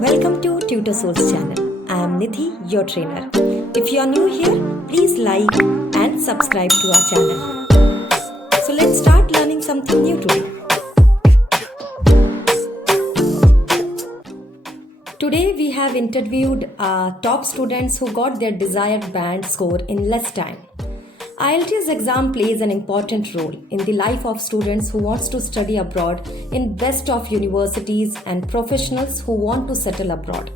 Welcome to Tutor Souls channel. I am Nidhi, your trainer. If you are new here, please like and subscribe to our channel. So let's start learning something new today. Today we have interviewed top students who got their desired band score in less time. IELTS exam plays an important role in the life of students who wants to study abroad in best of universities and professionals who want to settle abroad.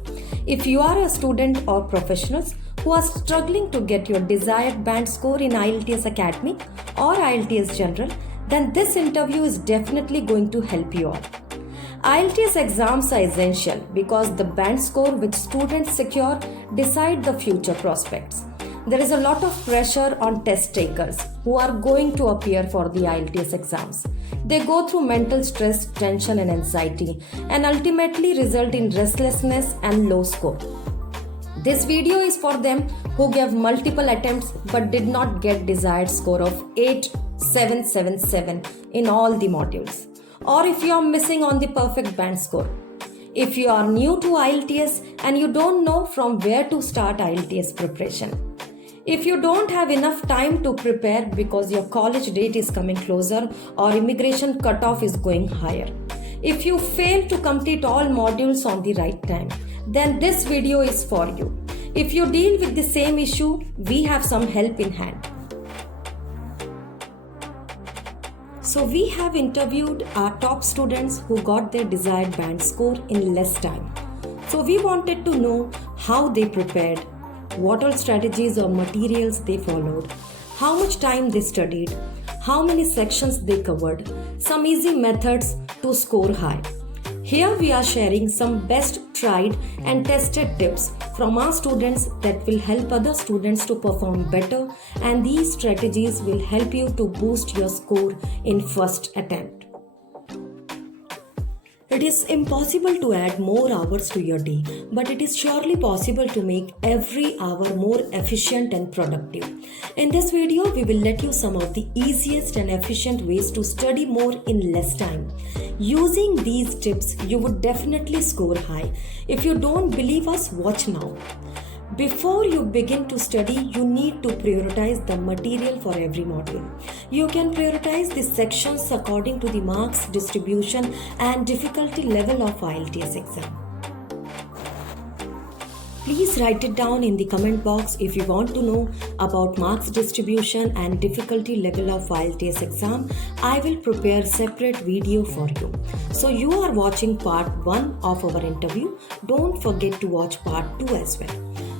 If you are a student or professionals who are struggling to get your desired band score in IELTS Academic or IELTS General, then this interview is definitely going to help you all. IELTS exams are essential because the band score which students secure decide the future prospects. There is a lot of pressure on test takers who are going to appear for the IELTS exams. They go through mental stress, tension and anxiety and ultimately result in restlessness and low score. This video is for them who gave multiple attempts but did not get desired score of 8777 in all the modules. Or if you are missing on the perfect band score. If you are new to IELTS and you don't know from where to start IELTS preparation. If you don't have enough time to prepare because your college date is coming closer or immigration cutoff is going higher. If you fail to complete all modules on the right time, then this video is for you. If you deal with the same issue, we have some help in hand. So we have interviewed our top students who got their desired band score in less time. So we wanted to know how they prepared, what all strategies or materials they followed, how much time they studied, how many sections they covered, some easy methods to score high. Here we are sharing some best tried and tested tips from our students that will help other students to perform better, and these strategies will help you to boost your score in first attempt. It is impossible to add more hours to your day, but it is surely possible to make every hour more efficient and productive. In this video, we will let you some of the easiest and efficient ways to study more in less time. Using these tips, you would definitely score high. If you don't believe us, watch now. Before you begin to study, you need to prioritize the material for every module. You can prioritize the sections according to the marks distribution and difficulty level of IELTS exam. Please write it down in the comment box if you want to know about marks distribution and difficulty level of IELTS exam. I will prepare separate video for you. So you are watching part 1 of our interview. Don't forget to watch part 2 as well.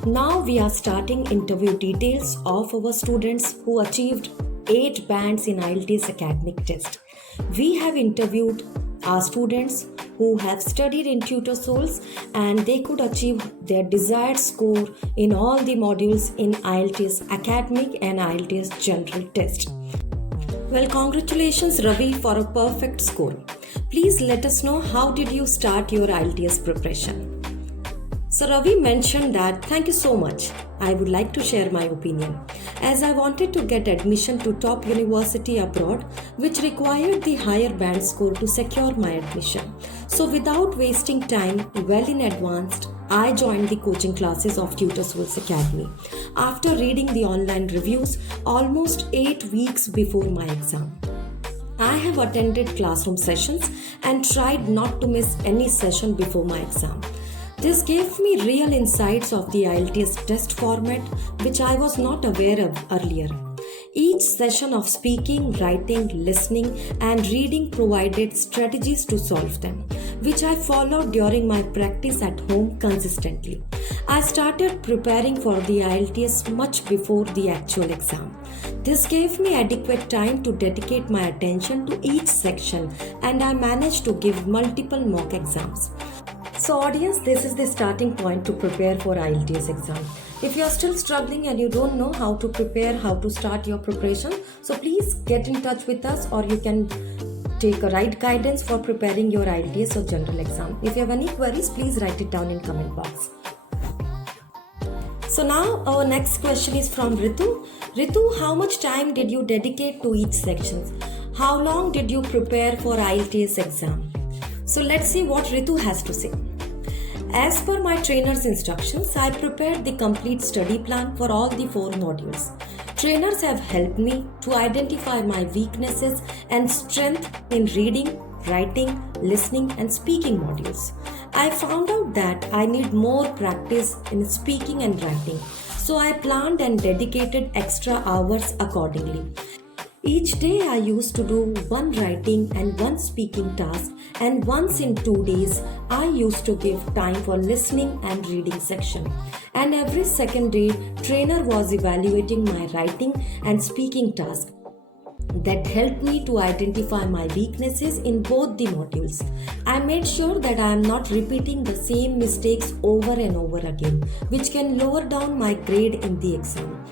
Now we are starting interview details of our students who achieved 8 bands in IELTS academic test. We have interviewed our students who have studied in Tutor Souls and they could achieve their desired score in all the modules in IELTS academic and IELTS general test. Well, congratulations Ravi for a perfect score. Please let us know how did you start your IELTS preparation. So Ravi mentioned that, thank you so much. I would like to share my opinion. As I wanted to get admission to top university abroad, which required the higher band score to secure my admission. So without wasting time, well in advance, I joined the coaching classes of Tutor Souls Academy. After reading the online reviews almost 8 weeks before my exam. I have attended classroom sessions and tried not to miss any session before my exam. This gave me real insights of the IELTS test format which I was not aware of earlier. Each session of speaking, writing, listening and reading provided strategies to solve them, which I followed during my practice at home consistently. I started preparing for the IELTS much before the actual exam. This gave me adequate time to dedicate my attention to each section and I managed to give multiple mock exams. So audience, this is the starting point to prepare for IELTS exam. If you are still struggling and you don't know how to prepare, how to start your preparation, so please get in touch with us or you can take a right guidance for preparing your IELTS or general exam. If you have any queries, please write it down in comment box. So now our next question is from Ritu. Ritu, how much time did you dedicate to each section? How long did you prepare for IELTS exam? So let's see what Ritu has to say. As per my trainer's instructions, I prepared the complete study plan for all the 4 modules. Trainers have helped me to identify my weaknesses and strength in reading, writing, listening, and speaking modules. I found out that I need more practice in speaking and writing, so I planned and dedicated extra hours accordingly. Each day I used to do one writing and one speaking task, and once in 2 days I used to give time for listening and reading section. And every second day trainer was evaluating my writing and speaking task. That helped me to identify my weaknesses in both the modules. I made sure that I am not repeating the same mistakes over and over again, which can lower down my grade in the exam.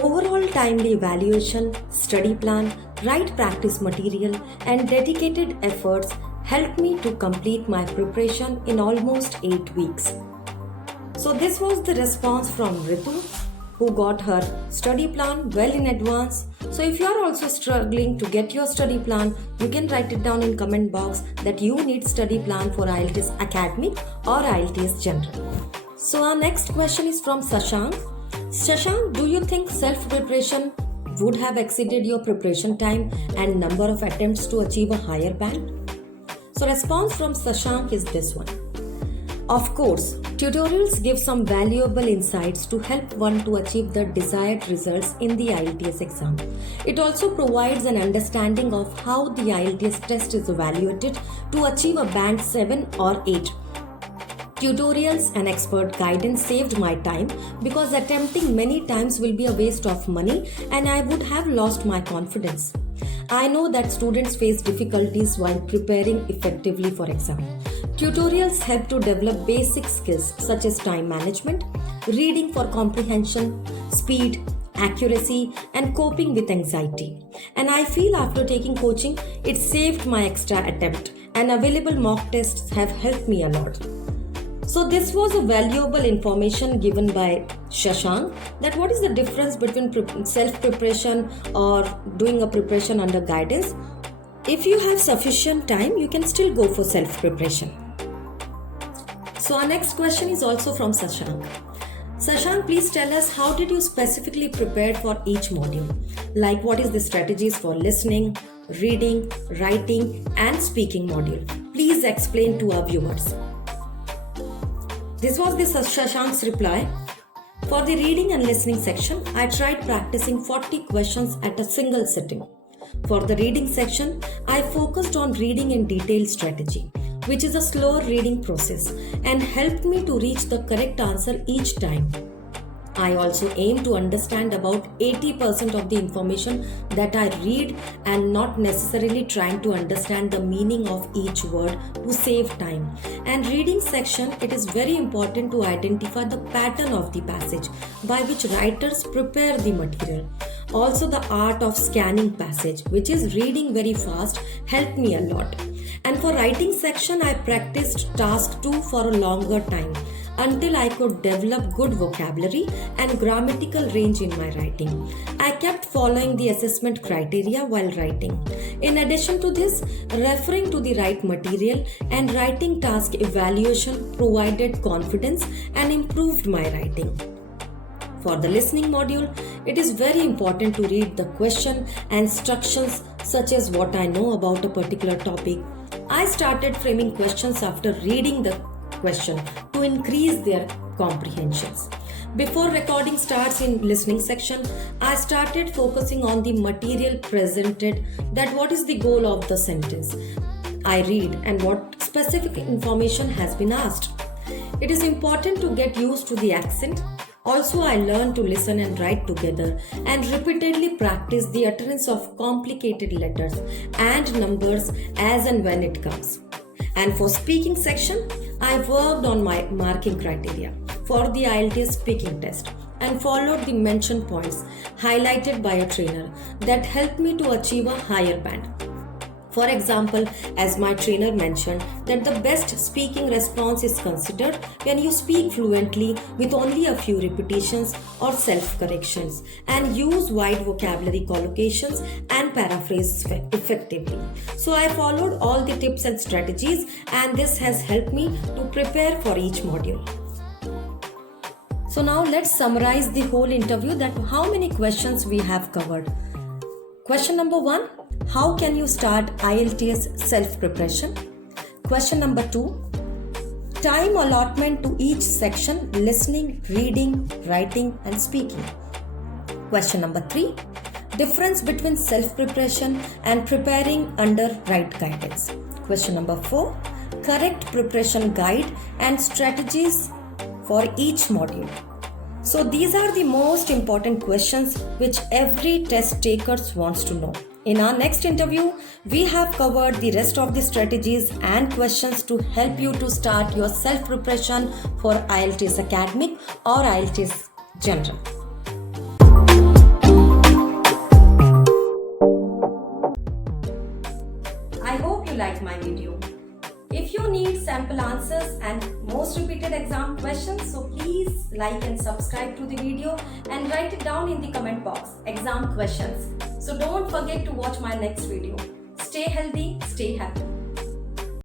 Overall timely evaluation, study plan, right practice material, and dedicated efforts helped me to complete my preparation in almost 8 weeks. So this was the response from Ritu, who got her study plan well in advance. So if you are also struggling to get your study plan, you can write it down in comment box that you need study plan for IELTS Academic or IELTS General. So our next question is from Sashank. Shashank, do you think self-preparation would have exceeded your preparation time and number of attempts to achieve a higher band? So response from Shashank is this one. Of course, tutorials give some valuable insights to help one to achieve the desired results in the IELTS exam. It also provides an understanding of how the IELTS test is evaluated to achieve a band 7 or 8. Tutorials and expert guidance saved my time because attempting many times will be a waste of money and I would have lost my confidence. I know that students face difficulties while preparing effectively for exam. Tutorials help to develop basic skills such as time management, reading for comprehension, speed, accuracy, and coping with anxiety. And I feel after taking coaching, it saved my extra attempt and available mock tests have helped me a lot. So this was a valuable information given by Shashank that what is the difference between self-preparation or doing a preparation under guidance. If you have sufficient time, you can still go for self-preparation. So our next question is also from Shashank. Shashank, please tell us how did you specifically prepare for each module? Like what is the strategies for listening, reading, writing and speaking module? Please explain to our viewers. This was the Shashank's reply. For the reading and listening section, I tried practicing 40 questions at a single sitting. For the reading section, I focused on reading in detailed strategy, which is a slower reading process and helped me to reach the correct answer each time. I also aim to understand about 80% of the information that I read and not necessarily trying to understand the meaning of each word to save time. And reading section, it is very important to identify the pattern of the passage by which writers prepare the material. Also the art of scanning passage, which is reading very fast, helped me a lot. And for writing section, I practiced task 2 for a longer time until I could develop good vocabulary and grammatical range in my writing. I kept following the assessment criteria while writing. In addition to this, referring to the right material and writing task evaluation provided confidence and improved my writing. For the listening module, it is very important to read the question and instructions such as what I know about a particular topic. I started framing questions after reading the question to increase their comprehensions. Before recording starts in listening section, I started focusing on the material presented, that what is the goal of the sentence I read and what specific information has been asked. It is important to get used to the accent. Also, I learned to listen and write together and repeatedly practice the utterance of complicated letters and numbers as and when it comes. And for speaking section, I worked on my marking criteria for the IELTS speaking test and followed the mentioned points highlighted by a trainer that helped me to achieve a higher band. For example, as my trainer mentioned, that the best speaking response is considered when you speak fluently with only a few repetitions or self-corrections and use wide vocabulary collocations and paraphrase effectively. So I followed all the tips and strategies, and this has helped me to prepare for each module. So now let's summarize the whole interview, that how many questions we have covered. Question number 1, how can you start IELTS self-preparation? Question number 2, time allotment to each section: listening, reading, writing and speaking. Question number 3, difference between self-preparation and preparing under right guidance. Question number 4, correct preparation guide and strategies for each module. So these are the most important questions which every test taker wants to know. In our next interview, we have covered the rest of the strategies and questions to help you to start your self-preparation for IELTS Academic or IELTS General. I hope you liked my video. If you need sample answers and most repeated exam questions, so please like and subscribe to the video and write it down in the comment box, exam questions. So don't forget to watch my next video. Stay healthy, stay happy.